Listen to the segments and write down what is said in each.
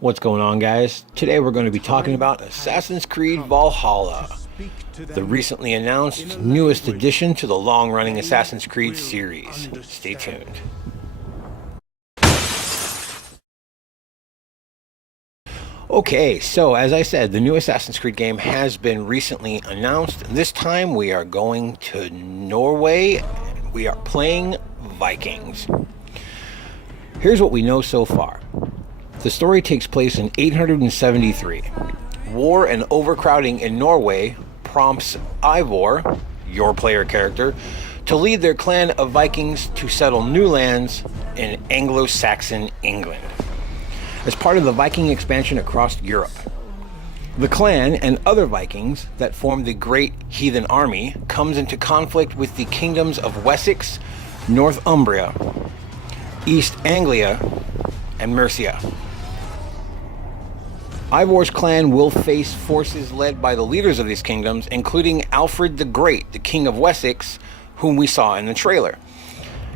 What's going on, guys? Today we're going to be talking about Assassin's Creed Valhalla, the recently announced newest addition to the long-running Assassin's Creed series. Stay tuned. Okay, so as I said, the new Assassin's Creed game has been recently announced. This time we are going to Norway and we are playing Vikings. Here's what we know so far. The story takes place in 873. War and overcrowding in Norway prompts Eivor, your player character, to lead their clan of Vikings to settle new lands in Anglo-Saxon England as part of the Viking expansion across Europe. The clan and other Vikings that form the Great Heathen Army comes into conflict with the kingdoms of Wessex, Northumbria, East Anglia, and Mercia. Eivor's clan will face forces led by the leaders of these kingdoms, including Alfred the Great, the King of Wessex, whom we saw in the trailer.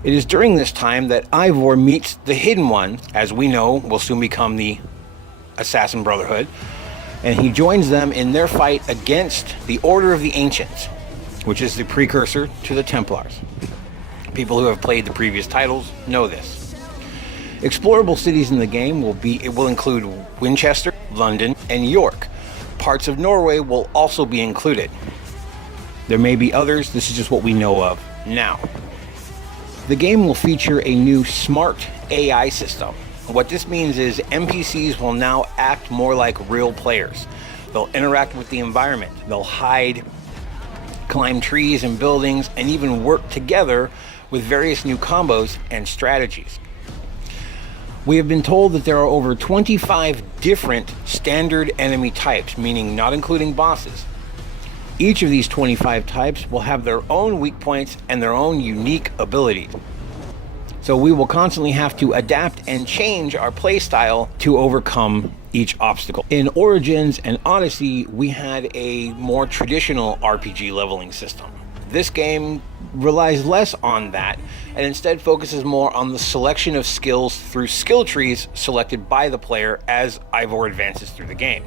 It is during this time that Eivor meets the Hidden One, as we know will soon become the Assassin Brotherhood, and he joins them in their fight against the Order of the Ancients, which is the precursor to the Templars. People who have played the previous titles know this. Explorable cities in the game will include Winchester, London, and York. Parts of Norway will also be included. There may be others, this is just what we know of now. The game will feature a new smart AI system. What this means is NPCs will now act more like real players. They'll interact with the environment, they'll hide, climb trees and buildings, and even work together with various new combos and strategies. We have been told that there are over 25 different standard enemy types, meaning not including bosses. Each of these 25 types will have their own weak points and their own unique abilities. So we will constantly have to adapt and change our playstyle to overcome each obstacle. In Origins and Odyssey, we had a more traditional RPG leveling system. This game relies less on that and instead focuses more on the selection of skills through skill trees selected by the player as Eivor advances through the game.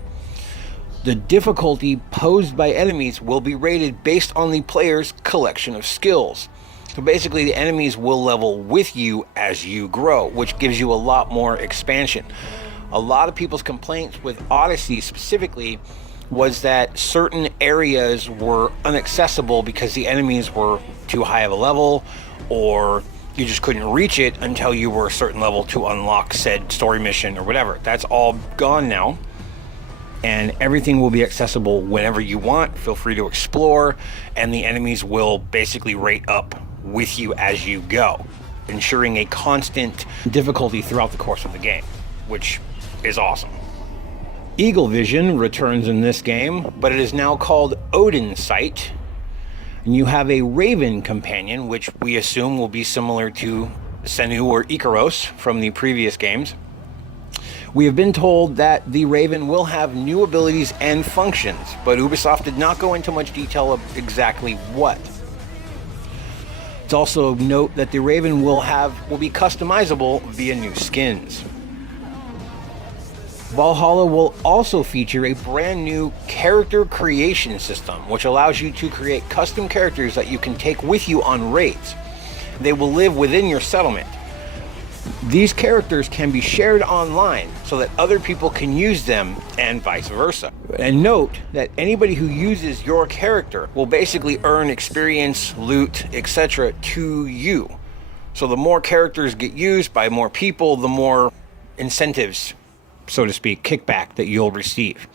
The difficulty posed by enemies will be rated based on the player's collection of skills. So basically the enemies will level with you as you grow, which gives you a lot more expansion. A lot of people's complaints with Odyssey specifically was that certain areas were inaccessible because the enemies were too high of a level, or you just couldn't reach it until you were a certain level to unlock said story mission or whatever. That's all gone now, and everything will be accessible whenever you want. Feel free to explore, and the enemies will basically rate up with you as you go, ensuring a constant difficulty throughout the course of the game, which is awesome. Eagle Vision returns in this game, but it is now called Odin's Sight. And you have a Raven companion, which we assume will be similar to Senu or Ikaros from the previous games. We have been told that the Raven will have new abilities and functions, but Ubisoft did not go into much detail of exactly what. It's also note that the Raven will be customizable via new skins. Valhalla will also feature a brand new character creation system, which allows you to create custom characters that you can take with you on raids. They will live within your settlement. These characters can be shared online so that other people can use them and vice versa. And note that anybody who uses your character will basically earn experience, loot, etc. to you. So the more characters get used by more people, the more incentives, so to speak, kickback that you'll receive.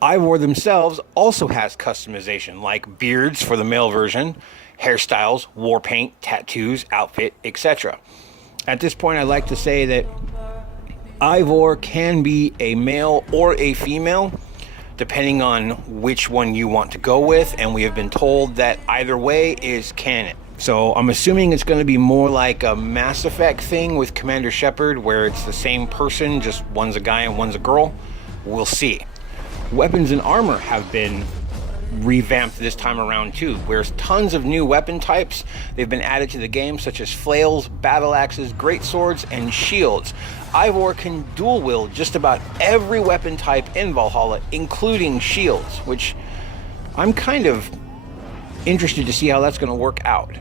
Eivor themselves also has customization, like beards for the male version, hairstyles, war paint, tattoos, outfit, etc. At this point, I'd like to say that Eivor can be a male or a female, depending on which one you want to go with, and we have been told that either way is canon. So I'm assuming it's going to be more like a Mass Effect thing with Commander Shepard, where it's the same person, just one's a guy and one's a girl. We'll see. Weapons and armor have been revamped this time around too. There's tons of new weapon types. They've been added to the game, such as flails, battle axes, great swords, and shields. Eivor can dual wield just about every weapon type in Valhalla, including shields, which I'm kind of interested to see how that's going to work out.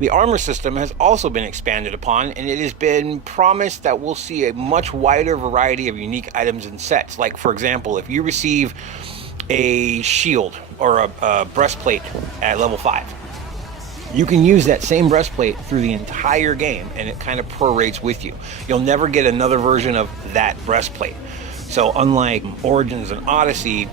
The armor system has also been expanded upon, and it has been promised that we'll see a much wider variety of unique items and sets. Like, for example, if you receive a shield or a breastplate at level 5, you can use that same breastplate through the entire game, and it kind of prorates with you. You'll never get another version of that breastplate. So unlike Origins and Odyssey,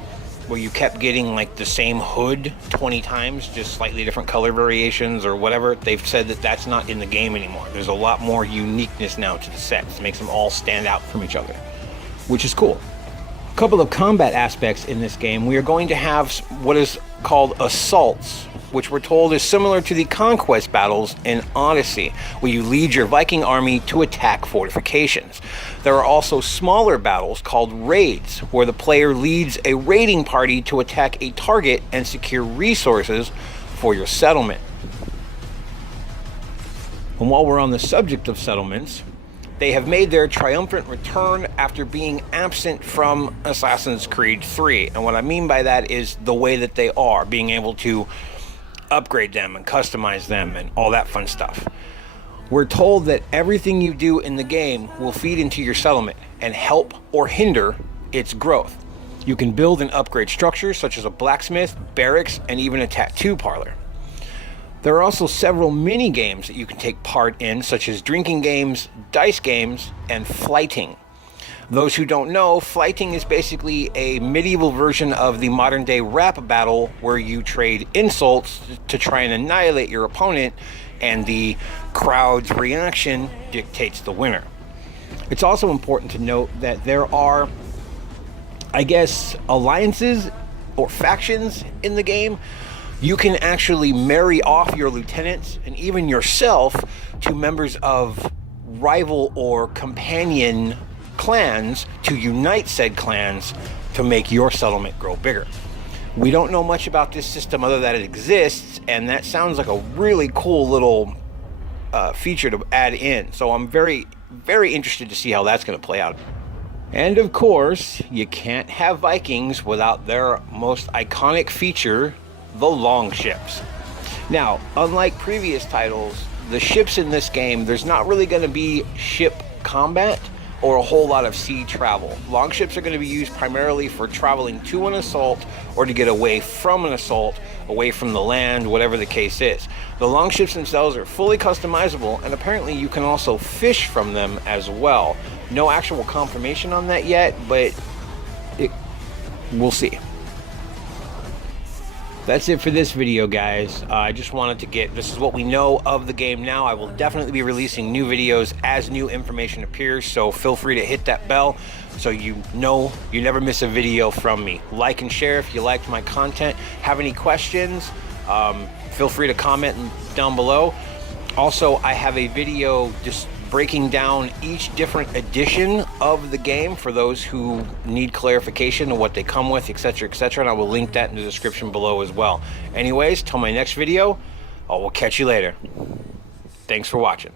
where you kept getting like the same hood 20 times, just slightly different color variations or whatever, they've said that that's not in the game anymore. There's a lot more uniqueness now to the sets. It makes them all stand out from each other, which is cool. A couple of combat aspects in this game. We are going to have what is called assaults, which we're told is similar to the conquest battles in Odyssey, where you lead your Viking army to attack fortifications. There are also smaller battles called raids, where the player leads a raiding party to attack a target and secure resources for your settlement. And while we're on the subject of settlements, they have made their triumphant return after being absent from Assassin's Creed 3. And what I mean by that is the way that they are, being able to upgrade them and customize them and all that fun stuff. We're told that everything you do in the game will feed into your settlement and help or hinder its growth. You can build and upgrade structures such as a blacksmith, barracks, and even a tattoo parlor. There are also several mini games that you can take part in, such as drinking games, dice games, and flighting. Those who don't know, flighting is basically a medieval version of the modern day rap battle where you trade insults to try and annihilate your opponent, and the crowd's reaction dictates the winner. It's also important to note that there are, I guess, alliances or factions in the game. You can actually marry off your lieutenants and even yourself to members of rival or companion clans to unite said clans to make your settlement grow bigger. We don't know much about this system other than it exists, and that sounds like a really cool little feature to add in. So I'm very, very interested to see how that's going to play out. And of course, you can't have Vikings without their most iconic feature, the longships. Now, unlike previous titles, the ships in this game, there's not really going to be ship combat or a whole lot of sea travel. Longships are going to be used primarily for traveling to an assault or to get away from an assault, away from the land, whatever the case is. The longships themselves are fully customizable, and apparently you can also fish from them as well. No actual confirmation on that yet, but we'll see. That's it for this video, guys. I just wanted to this is what we know of the game now. I will definitely be releasing new videos as new information appears, so feel free to hit that bell so you know you never miss a video from me. Like and share if you liked my content. Have any questions, feel free to comment down below. Also, I have a video just breaking down each different edition of the game for those who need clarification on what they come with, etc., etc., and I will link that in the description below as well. Anyways, till my next video, I will catch you later. Thanks for watching.